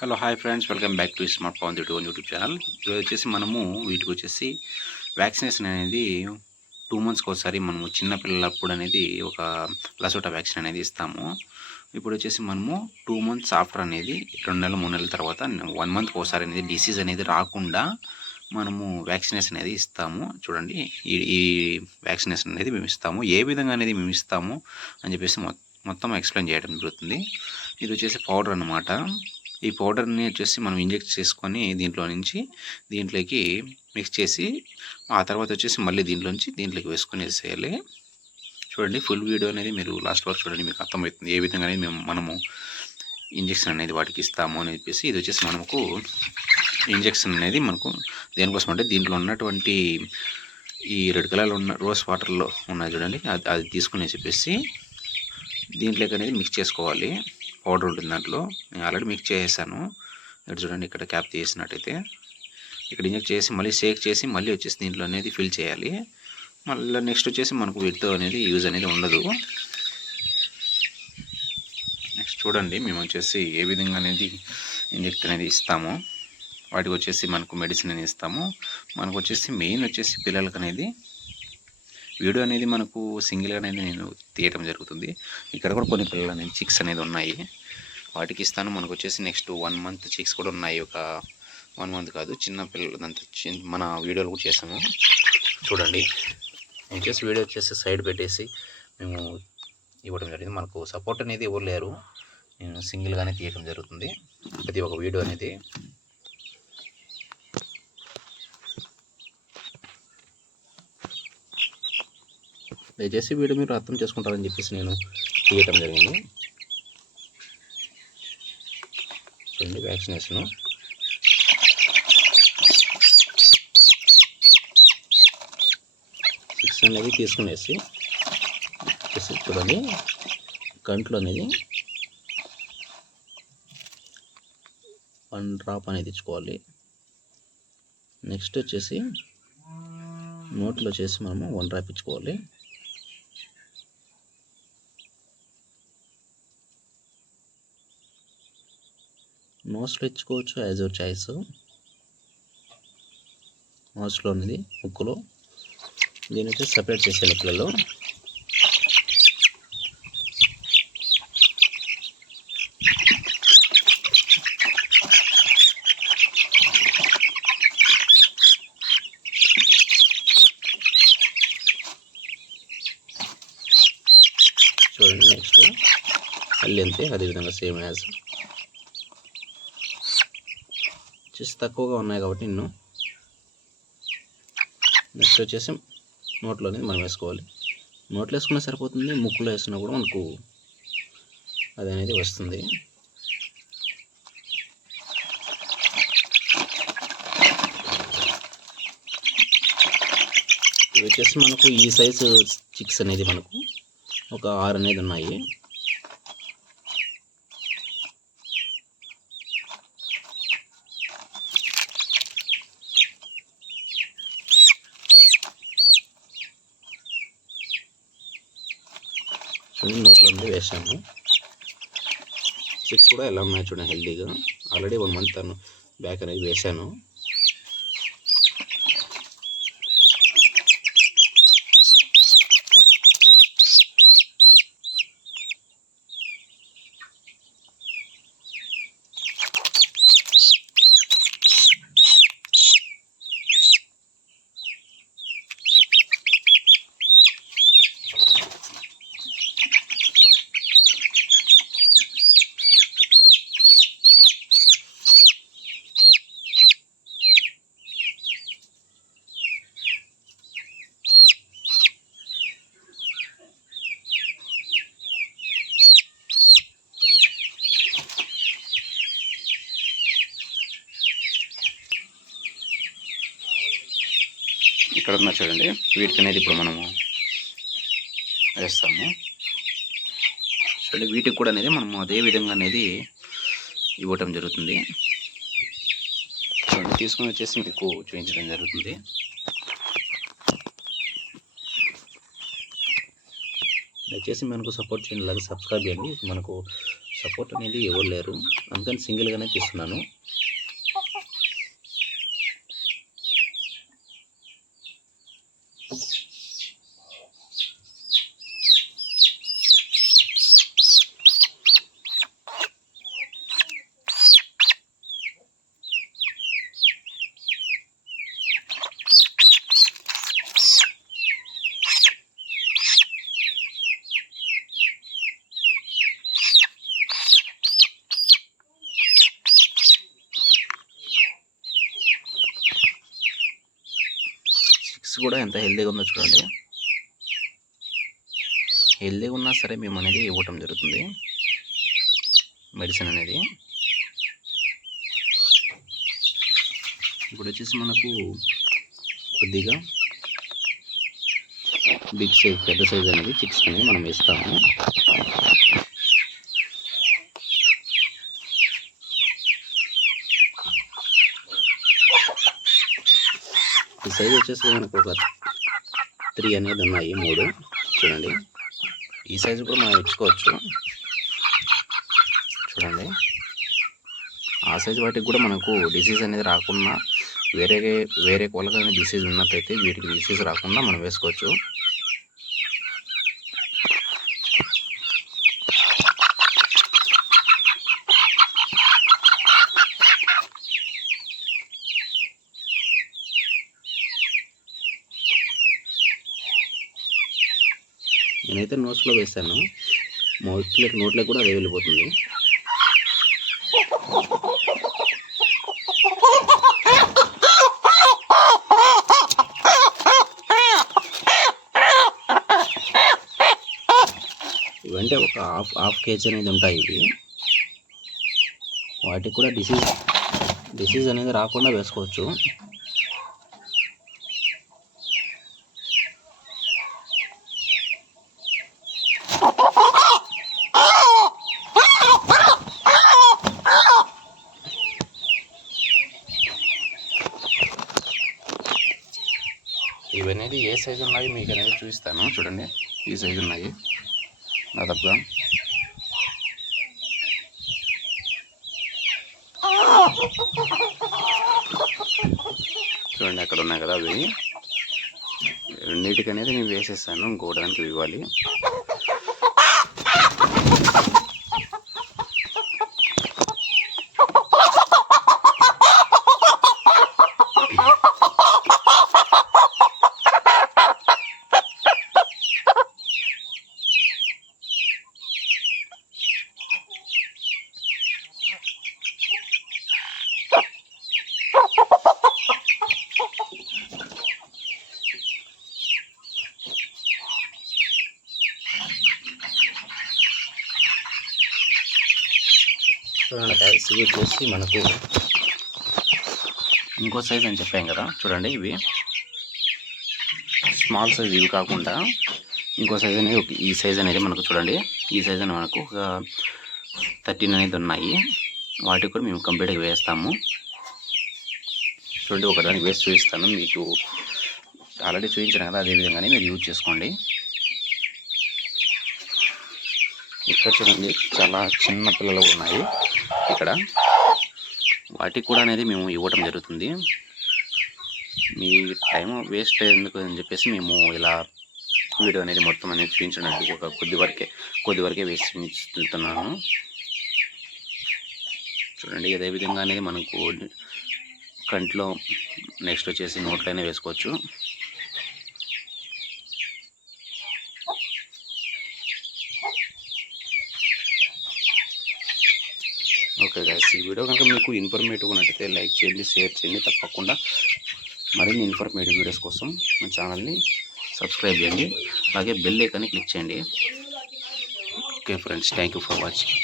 Hello hi friends welcome back to smart Pavan దిటు YouTube channel ఈరోజు వచ్చేసి మనము వీటికి వచ్చేసి వ్యాక్సినేషన్ అనేది టూ మంత్స్కి ఒకసారి మనము చిన్నపిల్లలప్పుడు అనేది ఒక లసోటా వ్యాక్సిన్ అనేది ఇస్తాము. ఇప్పుడు వచ్చేసి మనము టూ మంత్స్ ఆఫ్టర్ అనేది రెండు నెలలు మూడు నెలల తర్వాత వన్ మంత్కి ఒకసారి అనేది డిసీజ్ అనేది రాకుండా మనము వ్యాక్సినేషన్ అనేది ఇస్తాము. చూడండి ఈ వ్యాక్సినేషన్ అనేది మేము ఇస్తాము. ఏ విధంగా అనేది మేము ఇస్తాము అని చెప్పేసి మొత్తం ఎక్స్ప్లెయిన్ చేయడం జరుగుతుంది. ఇది వచ్చేసి పౌడర్ అనమాట ఈ పౌడర్ని వచ్చేసి మనం ఇంజెక్ట్ చేసుకొని దీంట్లో నుంచి దీంట్లోకి మిక్స్ చేసి ఆ తర్వాత వచ్చేసి మళ్ళీ దీంట్లో నుంచి దీంట్లోకి వేసుకొని వేసేయాలి. చూడండి ఫుల్ వీడియో అనేది మీరు లాస్ట్ వరకు చూడండి మీకు అర్థమవుతుంది ఏ విధంగా అనేది మేము మనము ఇంజెక్షన్ అనేది వాటికి ఇస్తాము అని చెప్పేసి ఇది వచ్చేసి మనకు ఇంజెక్షన్ అనేది మనకు దేనికోసం అంటే దీంట్లో ఉన్నటువంటి ఈ రెడ్ కలర్లో ఉన్న రోజ్ వాటర్లో ఉన్నాయి చూడండి అది అది తీసుకుని చెప్పేసి దీంట్లోకి అనేది మిక్స్ చేసుకోవాలి. పౌడర్ ఉంటుంది దాంట్లో. నేను ఆల్రెడీ మిక్స్ చేసేసాను. ఇక్కడ చూడండి ఇక్కడ క్యాప్ తీసినట్టయితే. ఇక్కడ ఇంజెక్ట్ చేసి మళ్ళీ షేక్ చేసి మళ్ళీ వచ్చేసి దీంట్లో అనేది ఫిల్ చేయాలి. మళ్ళీ నెక్స్ట్ వచ్చేసి మనకు వీటితో అనేది యూజ్ అనేది ఉండదు. నెక్స్ట్ చూడండి మేము వచ్చేసి ఏ విధంగా అనేది ఇంజెక్ట్ అనేది ఇస్తాము. వాటికి వచ్చేసి మనకు మెడిసిన్ అనేది ఇస్తాము. మనకు వచ్చేసి మెయిన్ వచ్చేసి పిల్లలకి అనేది వీడియో అనేది మనకు సింగిల్గా అనేది నేను తీయటం జరుగుతుంది. ఇక్కడ కూడా కొన్ని పిల్లలు అనేది చిక్స్ అనేది ఉన్నాయి. వాటికి ఇస్తాను. మనకు వచ్చేసి నెక్స్ట్ వన్ మంత్ చిక్స్ కూడా ఉన్నాయి. ఒక వన్ మంత్ కాదు చిన్న పిల్లలంతా మన వీడియోలు కూడా చేసాము. చూడండి. నేను వీడియో వచ్చేసి సైడ్ పెట్టేసి మేము ఇవ్వడం జరిగింది. మనకు సపోర్ట్ అనేది ఎవరు లేరు. నేను సింగిల్గానే తీయటం జరుగుతుంది. ప్రతి ఒక్క వీడియో అనేది దయచేసి వీడియో మీరు అర్థం చేసుకుంటారని చెప్పేసి నేను తీయటం జరిగింది. చూడండి వ్యాక్సినేషను సిక్స్ అనేది తీసుకునేసి చూడండి. కంట్లో అనేది వన్ డ్రాప్ అనేది ఇచ్చుకోవాలి నెక్స్ట్ వచ్చేసి నోట్లో వచ్చేసి మనము వన్ డ్రాప్ ఇచ్చుకోవాలి. నోస్లో ఇచ్చుకోవచ్చు యాజ్ యువర్ చాయిస్ నోస్లో అనేది ముక్కులో. దీని వచ్చి సపరేట్ చేసే పిల్లలు. చూడండి నెక్స్ట్ మళ్ళీ అంతే అదేవిధంగా సేమ్ యాజ్ వచ్చేసి తక్కువగా ఉన్నాయి కాబట్టి నిన్ను. నెక్స్ట్ వచ్చేసి నోట్లో అనేది మనం వేసుకోవాలి. నోట్లో వేసుకున్నా సరిపోతుంది ముక్కులో వేసినా కూడా మనకు అది అనేది వస్తుంది. ఇవి వచ్చేసి మనకు ఈ సైజు చిక్స్ అనేది మనకు ఒక ఆరు అనేది ఉన్నాయి. చూడండి నోట్లో ఉంది వేసాము చిక్స్ కూడా ఎలా ఉన్నాయి చూడండి హెల్దీగా ఆల్రెడీ వన్ మంత్ బ్యాక్ అనేది వేసాను ఇక్కడ ఉన్నా చూడండి. వీటికి అనేది ఇప్పుడు మనము వేస్తాము. చూడండి వీటికి కూడా అనేది మనము అదే విధంగా అనేది ఇవ్వటం జరుగుతుంది. చూడండి తీసుకుని వచ్చేసి మీకు చూపించడం జరుగుతుంది. దయచేసి మనకు సపోర్ట్ చేయండి అలాగే సబ్స్క్రైబ్ చేయండి. మనకు సపోర్ట్ అనేది ఎవరు లేరు. అందుకని సింగిల్గానే తీస్తున్నాను. కూడా ఎంత హెల్తీగా ఉందో చూడండి. హెల్తీగా ఉన్నా సరే మేము అనేది ఇవ్వటం జరుగుతుంది. మెడిసిన్ అనేది. ఇప్పుడు వచ్చేసి మనకు కొద్దిగా బిగ్ సైజ్ పెద్ద సైజ్ అనేది చిక్స్ అనేది మనం వేస్తాము. సైజ్ వచ్చేసి మనకు ఒక త్రీ అనేది ఉన్నాయి మూడు. చూడండి. ఈ సైజు కూడా మనం ఇచ్చుకోవచ్చు చూడండి. ఆ సైజు వాటికి కూడా మనకు డిసీజ్ అనేది రాకుండా వేరే వేరే కోళ్ళకి డిసీజ్ ఉన్నట్టయితే వీటికి డిసీజ్ రాకుండా మనం వేసుకోవచ్చు. నేనైతే నోట్స్లో వేస్తాను మౌత్లో నోట్లో కూడా అదే వెళ్ళిపోతుంది. ఇవంటే ఒక హాఫ్ హాఫ్ కేజీ అనేది ఉంటాయి ఇవి. వాటికి కూడా డిసీజ్ డిసీజ్ అనేది రాకుండా వేసుకోవచ్చు ఇవనేది ఏ సైజు ఉన్నాయి మీకు అనేది చూపిస్తాను. చూడండి ఈ సైజు ఉన్నాయి. దాదాపుగా చూడండి అక్కడ ఉన్నాయి కదా అవి. రెండింటికి అనేది నేను వేసేస్తాను ఇంకోటానికి ఇవ్వాలి. చూడండి ఇవి వచ్చేసి మనకు ఇంకో సైజ్ అని చెప్పాం కదా. చూడండి ఇవి. స్మాల్ సైజ్ ఇవి కాకుండా ఇంకో సైజ్ అనేది ఒక- ఈ సైజ్ అనేది మనకు చూడండి. ఈ సైజ్ అనేది మనకు ఒక థర్టీన్ అనేది ఉన్నాయి. వాటికి కూడా మేము కంప్లీట్గా వేస్తాము. చూడండి ఒకదాన్ని వేసి చూపిస్తాను. మీకు ఆల్రెడీ చూపించాను కదా అదే విధంగానే మీరు యూజ్ చేసుకోండి. ఇక్కడ చూడండి చాలా చిన్న పిల్లలు ఉన్నాయి. ఇక్కడ వాటికి కూడా అనేది మేము ఇవ్వటం జరుగుతుంది. మీ టైం వేస్ట్ ఎందుకు అని చెప్పేసి మేము ఇలా వీడియో అనేది మొత్తం అనేది చూపించడానికి ఒక కొద్ది వరకే కొద్ది వరకే వేస్ట్ చూపిస్తున్నాను చూడండి అదే విధంగా అనేది మనకు కంట్లో నెక్స్ట్ వచ్చేసి నోట్లైనా వేసుకోవచ్చు. ఓకే గైస్ ఈ వీడియో కనుక మీకు ఇన్ఫర్మేటివ్ ఉన్నట్టయితే లైక్ చేయండి షేర్ చేయండి తప్పకుండా మరిన్ని ఇన్ఫర్మేటివ్ వీడియోస్ కోసం మన ఛానల్ని సబ్స్క్రైబ్ చేయండి. అలాగే బెల్ ఐకాన్ని క్లిక్ చేయండి. Okay friends thank you for watching